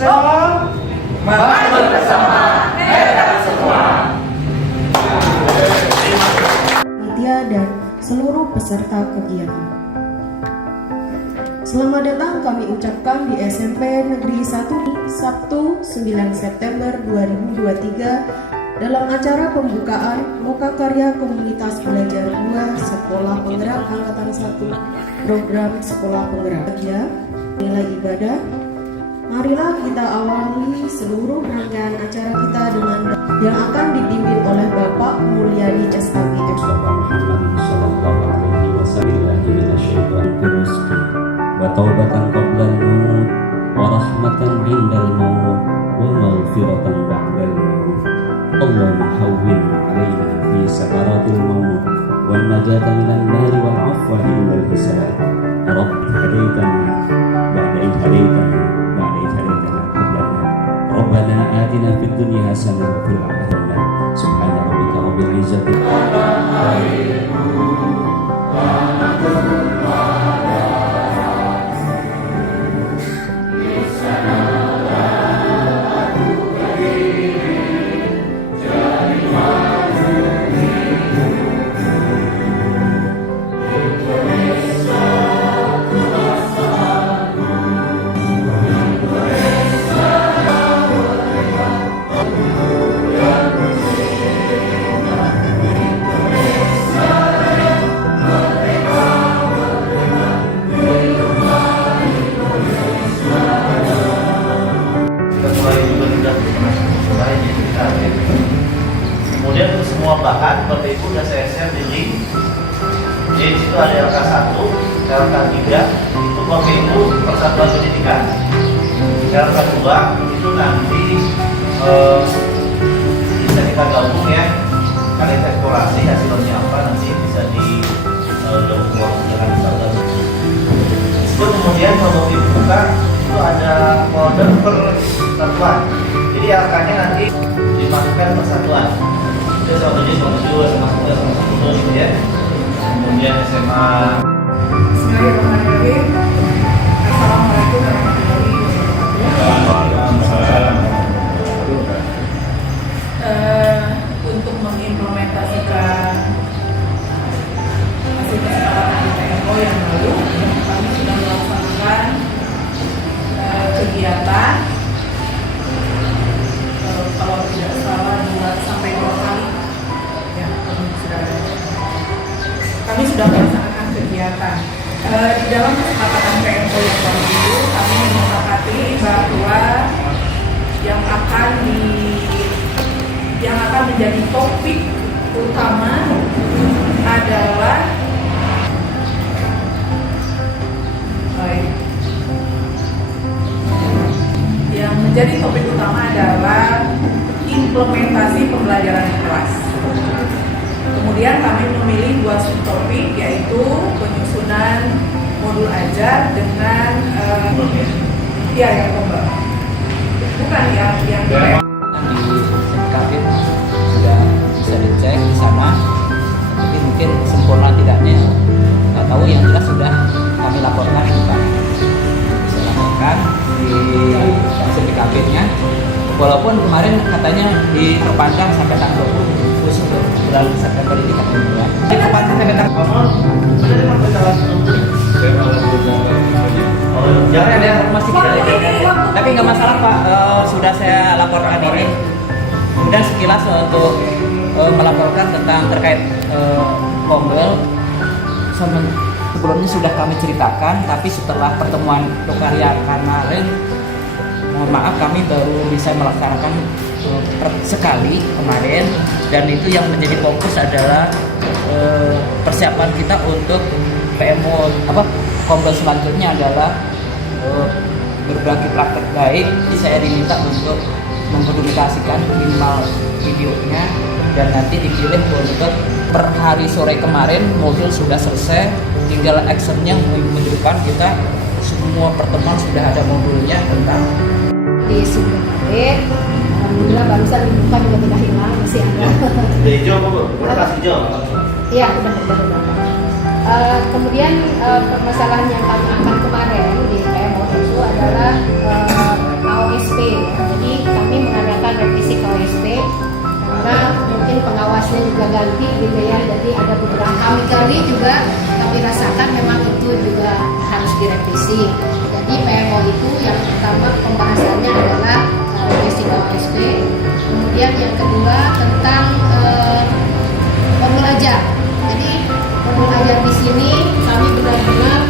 Membangun bersama mereka semua. Panitia dan seluruh peserta kegiatan. Selamat datang kami ucapkan di SMP Negeri 1 Sabtu 9 September 2023 dalam acara pembukaan Loka Karya Komunitas Belajar 2 Sekolah Penggerak Angkatan 1 Program Sekolah Penggerak. Nilai ibadah. Marilah kita awali seluruh rangkaian acara kita dengan yang akan dipimpin oleh Bapak Mulyadi SAG wa taubatan qabla al-maut wa rahmatan 'indal maut wa maghfiratan ba'dal maut. Allahumma hawwin 'alaina fi sakaratil maut wan najata minan nar wal 'afwa 'indal hisab. Rabbi hadaitana ba'da idh hadaitana qablana. Rabbana atina fid dunya hasanah wa fil akhirati hasanah. Subhana rabbika rabbil izzati Kemudian untuk semua bahan Bapak Ibu sudah saya share di link. Jadi situ ada LK1, LK3 itu Bapak Ibu persatuan pendidikan. LK2 itu nanti bisa kita gabung ya. Kalian eksplorasi hasilnya apa nanti bisa digabung dengan bagian. Itu kemudian kalau dibuka itu ada folder persatuan. Jadi LK-nya nanti dimasukkan persatuan. Itu sama 7, sama 2, sama 1, sama 10 gitu ya. Kemudian SMA. Bismillahirrahmanirrahim. Assalamualaikum warahmatullahi wabarakatuh. Untuk mengimplementasikan hasil kesepakatan di PMO yang lalu, kami sudah melaksanakan kegiatan kalau tidak salah 2 sampai 2 kali ya, kami sudah melaksanakan kegiatan di dalam kesepakatan PMO yang baru itu. Kami menyepakati bahwa yang akan menjadi topik utama adalah implementasi pembelajaran di kelas. Kemudian kami memilih 2 subtopik, yaitu penyusunan modul ajar dengan yang kembang. Bukan yang di sertifikat sudah bisa dicek di sana, tapi mungkin sempurna tidaknya nggak tahu. Yang jelas sudah kami laporkan di Pak, bisa laporkan di sertifikatnya. Walaupun kemarin katanya diperpanjang sampai tanggal 20 khusus untuk bulan September ini katanya. Diperpanjang sampai tanggal jangan ada masih tapi nggak masalah Pak, sudah saya laporkan ini. Kemudian sekilas untuk melaporkan tentang terkait Kombel, sebelumnya sudah kami ceritakan, tapi setelah pertemuan Lokarya kemarin, mohon maaf kami baru bisa melaksanakan sekali kemarin, dan itu yang menjadi fokus adalah persiapan kita untuk PMO Kombel selanjutnya adalah berbagi praktek baik. Saya diminta untuk mengkomunikasikan minimal videonya, dan nanti dipilih untuk per hari sore kemarin modul sudah selesai, tinggal actionnya menunjukkan kita semua pertemuan sudah ada modulnya tentang di Sumber Kabit. Alhamdulillah barusan dibuka juga tidak hilang, masih ada. Udah hijau apa Bu? Udah kasih hijau? Iya, udah. Kemudian permasalahan yang kami angkat kemarin di PMO itu adalah AOSP ganti gitu ya. Jadi ada beberapa kami juga kami rasakan memang itu juga harus direvisi. Jadi PMO itu yang pertama pembahasannya adalah risiko OSP, kemudian yang kedua tentang pembelajar. Jadi pembelajar di sini kami benar-benar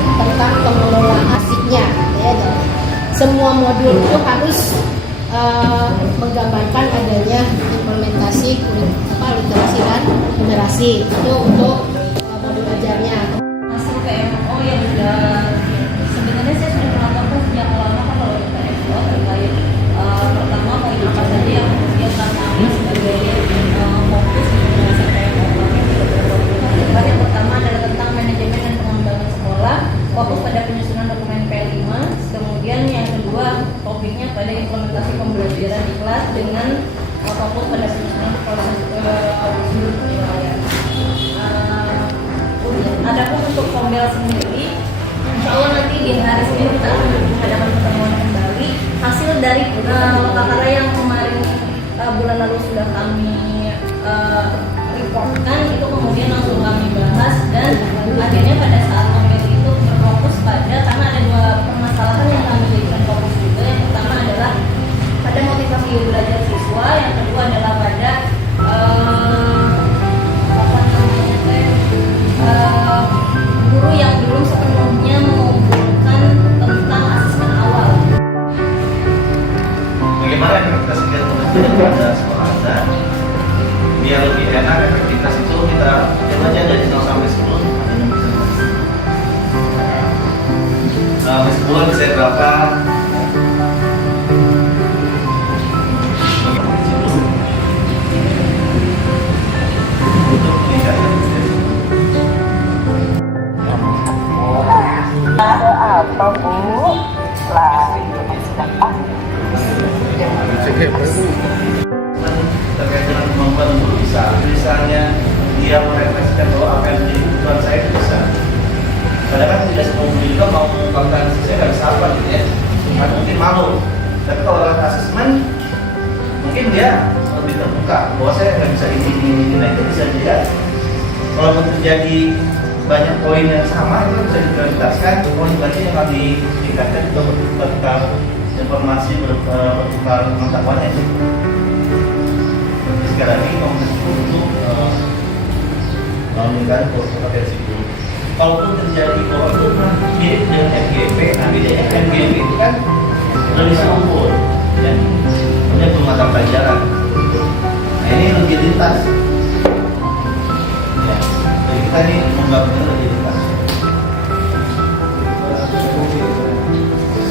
tentang pengelolaan asiknya ya. Jadi semua modul itu harus menggambarkan adanya implementasi literasi dan numerasi itu untuk modul belajarnya. Hasil PMO yang sebenarnya saya sudah melakukan sejak lama kalau PMO terkait pertama poin apa saja yang kemudian kami ambil sebagai fokus di masa PMO kami di beberapa bulan. Yang pertama adalah tentang manajemen dan pengembangan sekolah, fokus pada penyusunan dokumen P5. Kemudian yang kedua topiknya pada implementasi pembelajaran di kelas dengan fokus pada penyusunan proses penilaian. Adapun untuk Kombel sendiri, insya Allah nanti di hari Senin kita akan mengadakan pertemuan kembali hasil dari lokakara yang kemarin bulan lalu sudah kami reportkan, itu kemudian langsung kami bahas dan akhirnya pada saat Kombel itu berfokus pada, karena ada dua permasalahan yang kami jadikan fokus juga. Yang pertama adalah pada motivasi belajar siswa, yang kedua adalah pada guru yang belum sepenuhnya mengumpulkan tentang asesmen awal. Bagaimana efektivitas kegiatan pada sekolah Anda? Biar lebih enak, efektivitas itu kita coba aja dari 0 sampai 10. Sampai 10 bisa berapa? Untuk meningkatkan terkait dengan kemampuan untuk bisa, misalnya dia merefleksikan bahwa apa yang menjadi kebutuhan saya itu bisa. Padahal kan tidak semua guru juga mau mengungkapkan saya nggak bisa apa gitu ya, kan mungkin malu. Tapi kalau lewat asesmen mungkin dia lebih terbuka bahwa saya nggak bisa ini. Nah itu bisa juga. Kalau terjadi banyak poin yang sama itu bisa diprioritaskan. Poin lagi yang akan ditingkatkan juga bertukar informasi, bertukar pengetahuan itu. Sekali lagi komunikasi untuk meningkatkan kompetensi guru. Kalaupun terjadi bahwa itu mirip dengan MGP, nah bedanya MGP itu kan lebih sempurna dan punya mata pelajaran. Nah ini lebih lintas. Ya, jadi kita ini menggabungkan lebih lintas.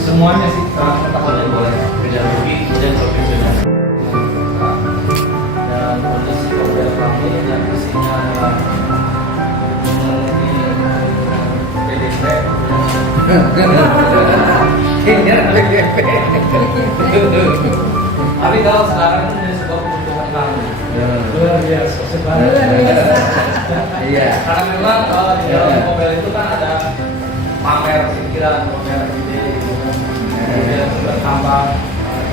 Semuanya sih pengetahuan boleh, pedagogi dan profesional. Dan kondisi Kombel kami yang isinya adalah PDP. Tapi kalau sekarang ini sebuah kebutuhan kami. Luar biasa. Iya. Karena memang di dalam Kombel itu kan ada pamer pikiran, pamer ide, kemudian bertambah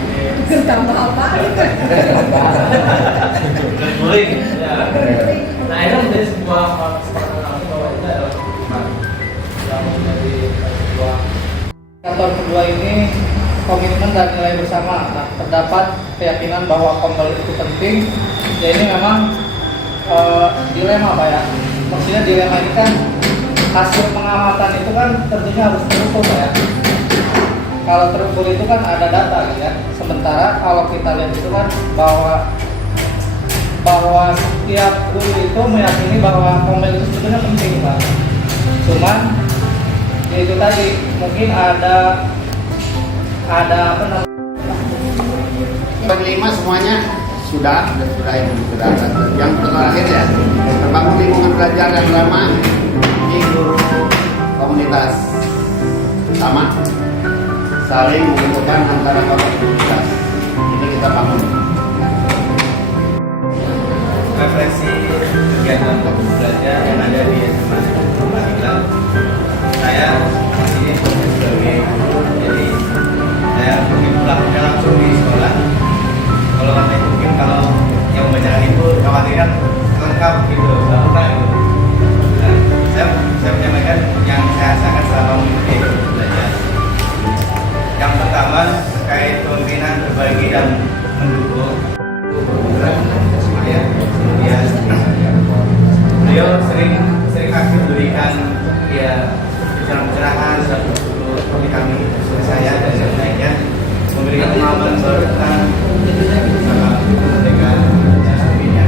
ide. Bertambah apa? Berguling. Nah itu menjadi sebuah kesepakatan kami bahwa itu adalah kebutuhan yang menjadi sebuah. Kantor kedua ini komitmen dan nilai bersama. Nah, terdapat keyakinan bahwa Kombel itu penting. Ya ini memang dilema Pak ya. Maksudnya dilema ini kan hasil pengamatan itu kan tentunya harus terukur Pak ya. Kalau terukur itu kan ada data gitu ya. Sementara kalau kita lihat itu kan bahwa setiap guru itu meyakini bahwa Kombel itu sebetulnya penting Pak. Cuman ya itu tadi mungkin ada apa namanya, Kelima semuanya sudah yang terakhir ya terbangun lingkungan belajar yang ramah di guru komunitas sama saling mengumpulkan antara komunitas ini kita bangun. Referensi kegiatan fokus belajar yang ada di SMA Pembangunan. Saya ini sebagai guru, jadi saya mungkin melakukan langsung di sekolah. Kalau mungkin kalau yang banyak itu kawan yang lengkap gitu, sempurna gitu. Nah, saya menyampaikan yang saya rasakan selama mengikuti belajar. Yang pertama terkait kepemimpinan berbagi dan mendukung. Kemudian beliau sering aktif memberikan pencerahan seperti kami, saya dan yang lainnya, memberikan pemahaman baru tentang kemerdekaan dan sebagainya.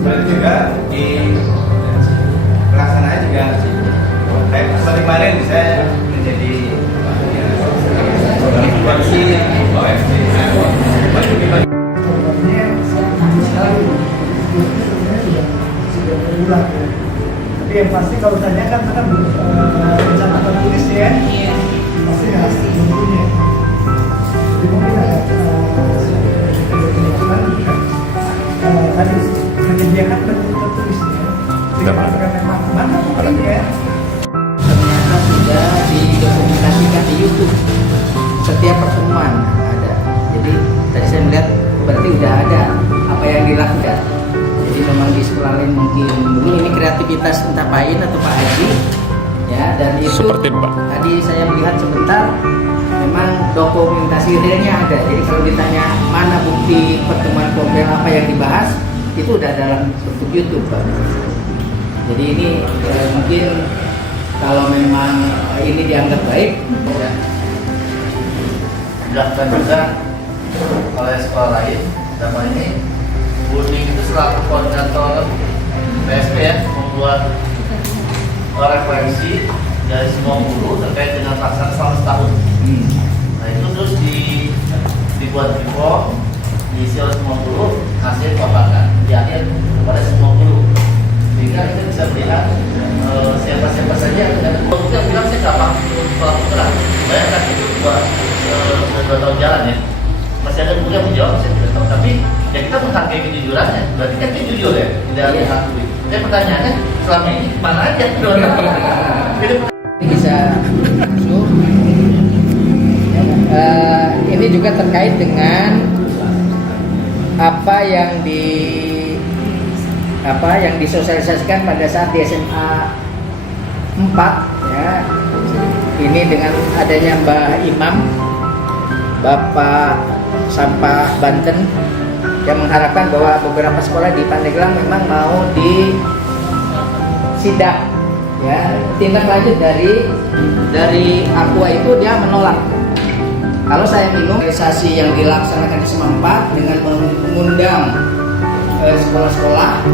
Selain juga di pelaksanaan juga seperti kemarin saya menjadi koalisi OFC. Tapi yang pasti kalau tanya kan rencana tertulis ya, pasti harus tentunya. Jadi mungkin tadi menyediakan tertulisnya. Jika memang mana mungkin ya. Ternyata sudah didokumentasikan di YouTube. Setiap pertemuan ada. Jadi tadi saya melihat berarti udah ada apa yang dilakukan. Jadi memang di sekolah lain mungkin ini kreativitas entah Pak Ain atau Pak Haji ya, dan itu seperti Pak. Tadi saya melihat sebentar memang dokumentasi realnya ada. Jadi kalau ditanya mana bukti pertemuan Kombel apa yang dibahas, itu udah dalam bentuk YouTube Pak. Jadi ini mungkin kalau memang ini dianggap baik ya, dilakukan juga oleh sekolah lain. Dalam ini Buning itu selaku koordinator PSP ya, membuat referensi dari semua guru terkait dengan pelaksanaan selama setahun. Nah itu terus dibuat report, diisi oleh semua guru, hasil paparkan di akhir kepada semua guru, sehingga kita bisa melihat siapa-siapa saja yang ternyata yang bilang saya gampang pelaku. Bayangkan itu sudah 2 tahun jalan ya, masih ada guru yang menjawab saya tidak tahu, tapi ya kita menghargai kejujurannya, berarti kan dia jujur ya, tidak mengakui. Tapi pertanyaannya selama ini mana aja? Bisa masuk. Ini juga terkait dengan apa yang disosialisasikan pada saat di SMA 4 ya. Ini dengan adanya Mbak Imam, Bapak Sampah Banten, yang mengharapkan bahwa beberapa sekolah di Pandeglang memang mau disidak ya, tindak lanjut dari Aqua itu dia menolak. Kalau saya bingung organisasi yang dilaksanakan di SMA 4 dengan mengundang sekolah-sekolah,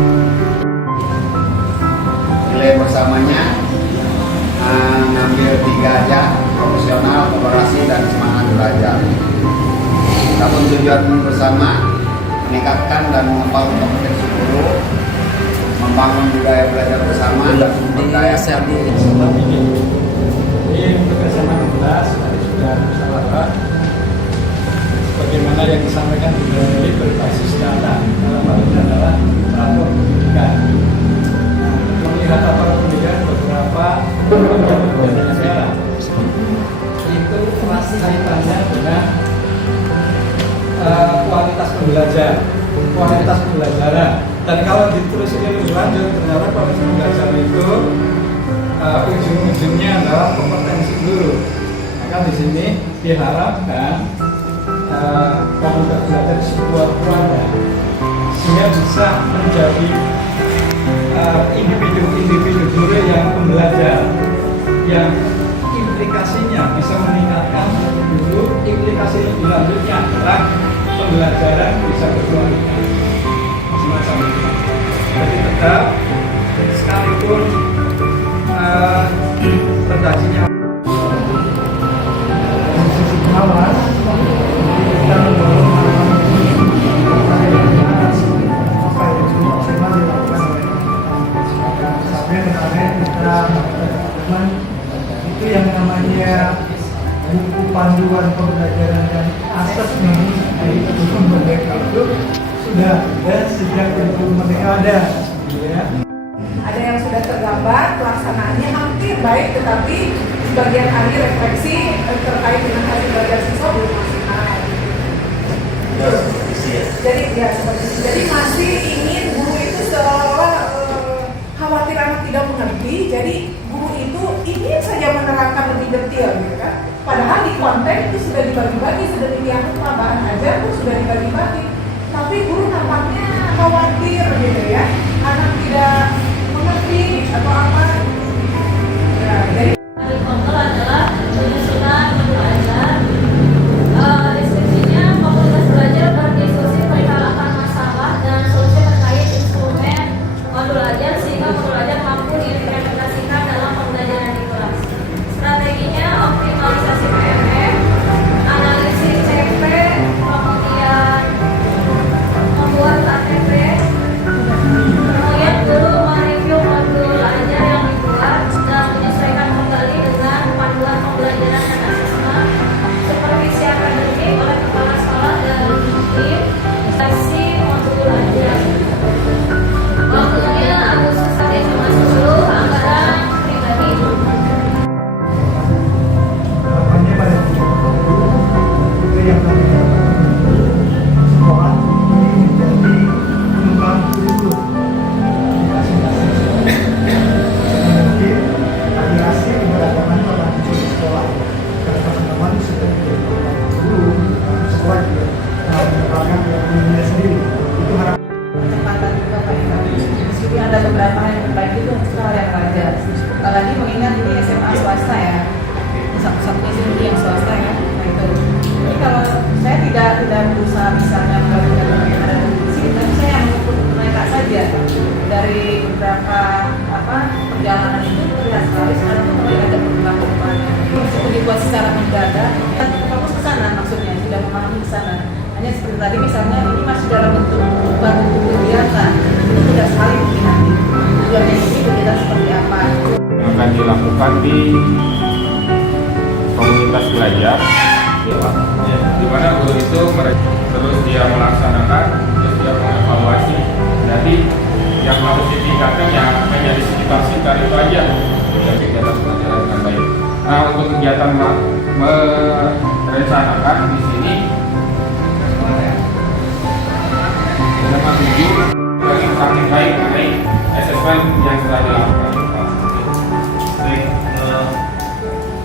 nilai bersamanya ngambil 3 aja, profesional, kolaborasi, dan semangat belajar. Namun tujuan bersama meningkatkan dan mengembangkan kompetensi guru, membangun budaya belajar bersama, dan memberdayakan. Ini untuk SMA 16 tadi sudah musyawarah. Bagaimana yang disampaikan di berbasis data, dalam hal ini adalah peraturan pendidikan. Melihat aparat pendidikan beberapa negara itu masih kaitannya dengan kualitas pembelajaran. Dan kalau ditelusuri lebih lanjut, ternyata kualitas pembelajaran itu ujung-ujungnya adalah kompetensi guru. Maka di sini diharapkan komunitas belajar sebuah keluarga sehingga bisa menjadi individu guru yang pembelajar, yang implikasinya bisa meningkatkan guru, implikasi lebih lanjutnya adalah pembelajaran bisa berkualitas semacam itu. Jadi tetap sekalipun redaksinya sisi pengawas, kita mendorong apa yang sudah maksimal dilakukan oleh sampai kemarin kita teman itu yang namanya buku panduan pembelajaran dan asesmen dari kurikulum merdeka itu sudah ada sejak kurikulum merdeka ada, ya. Ada yang sudah tergambar pelaksanaannya hampir baik, tetapi bagian akhir refleksi terkait dengan hasil belajar siswa belum maksimal. Jadi ya seperti itu. Jadi masih ingin kecil gitu kan. Padahal di konten itu sudah dibagi-bagi, sudah dilihat tambahan aja pun sudah dibagi-bagi. Tapi guru nampaknya khawatir gitu ya, anak tidak mengerti atau apa. Nah, jadi Hari Kombel adalah penyusunan modul belajar. Deskripsinya komunitas belajar berdiskusi perihal akan masalah dan solusi terkait instrumen modul belajar sehingga modul belajar mampu diimplementasikan dalam pembelajaran di kelas. Strateginya optimalisasi PMM, analisis CP, kemudian membuat KTP, kemudian guru mereview modul belajar yang dibuat dan menyesuaikan kembali dengan panduan pembelajaran dan asesmen, supervisi akademik oleh kepala sekolah dan tim, seleksi modul belajar. Waktunya Agustus sampai Jumat 10, anggaran pribadi. Harapannya pada guru itu yang kami sekolah ini menjadi pengembangan kurikulum di masing-masing sekolah. Mungkin variasi keberagaman pada muncul di sekolah karena teman-teman sudah menjadi guru sekolah juga menerapkan kurikulumnya sendiri. Itu harapan. kesempatan juga Pak Ibu. Meskipun ada beberapa hal yang terbaik itu hal yang wajar. Apalagi mengingat ini SMA swasta ya, satu-satunya sendiri yang swasta ya. Nah itu. Jadi kalau saya tidak berusaha misalnya melakukan yang ada di sini, tapi saya mengukur mereka saja dari beberapa perjalanan itu terlihat sekali sekarang itu mulai ada perubahan. Meskipun dibuat secara mendadak, kita fokus ke sana maksudnya sudah memahami ke sana. Hanya seperti tadi misalnya ini masih dalam bentuk bentuk kegiatan, itu sudah sekali mungkin nanti tujuannya ini kegiatan seperti apa. Yang akan dilakukan di komunitas belajar, di mana guru itu terus dia melaksanakan, terus dia mengevaluasi. Jadi yang harus ditingkatkan ya hanya di sekitar itu aja, jadi kegiatan pelajaran dengan baik. Nah untuk kegiatan merencanakan di sini sama tujuh bagi praktik baik mengenai asesmen yang telah dilakukan. Baik,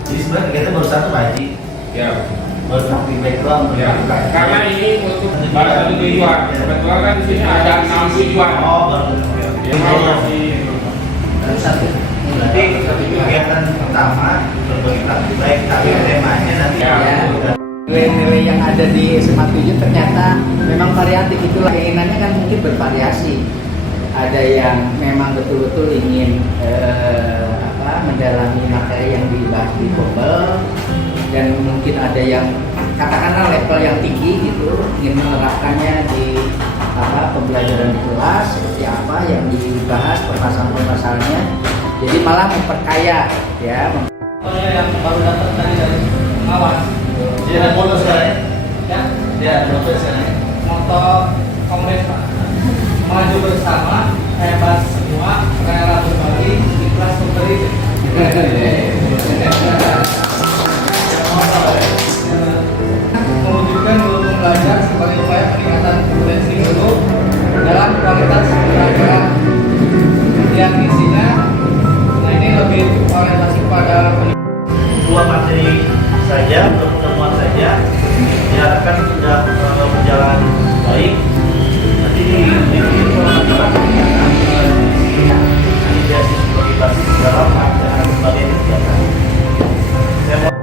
jadi sebenarnya kegiatan baru satu Pak Haji. Ya. Baru praktik baik doang. Ya, karena ini untuk salah satu tujuan. Kebetulan kan di sini ada 6 tujuan. Oh, baru. Yang masih Baru satu. Berarti kegiatan pertama berbagi praktik baik, tapi temanya nanti Ya. Nilai-nilai yang ada di SMA 7 ternyata memang variatif, itulah keinginannya kan mungkin bervariasi. Ada yang memang betul-betul ingin mendalami materi yang dibahas di Kombel, dan mungkin ada yang katakanlah level yang tinggi gitu, ingin menerapkannya di pembelajaran di kelas seperti apa yang dibahas permasalahan-permasalahannya. Jadi malah memperkaya ya. Yang baru dapat tadi dari pengawas. Dia ada moto sekarang Ya, dia ada moto sekarang. moto kongres Pak. Maju bersama, hebat semua, rela berbagi, ikhlas memberi. Mewujudkan guru belajar sebagai upaya peningkatan kompetensi guru dalam kualitas pembelajaran yang isinya. Nah ini lebih orientasi pada Dua materi saja, pertemuan saja diharapkan sudah berjalan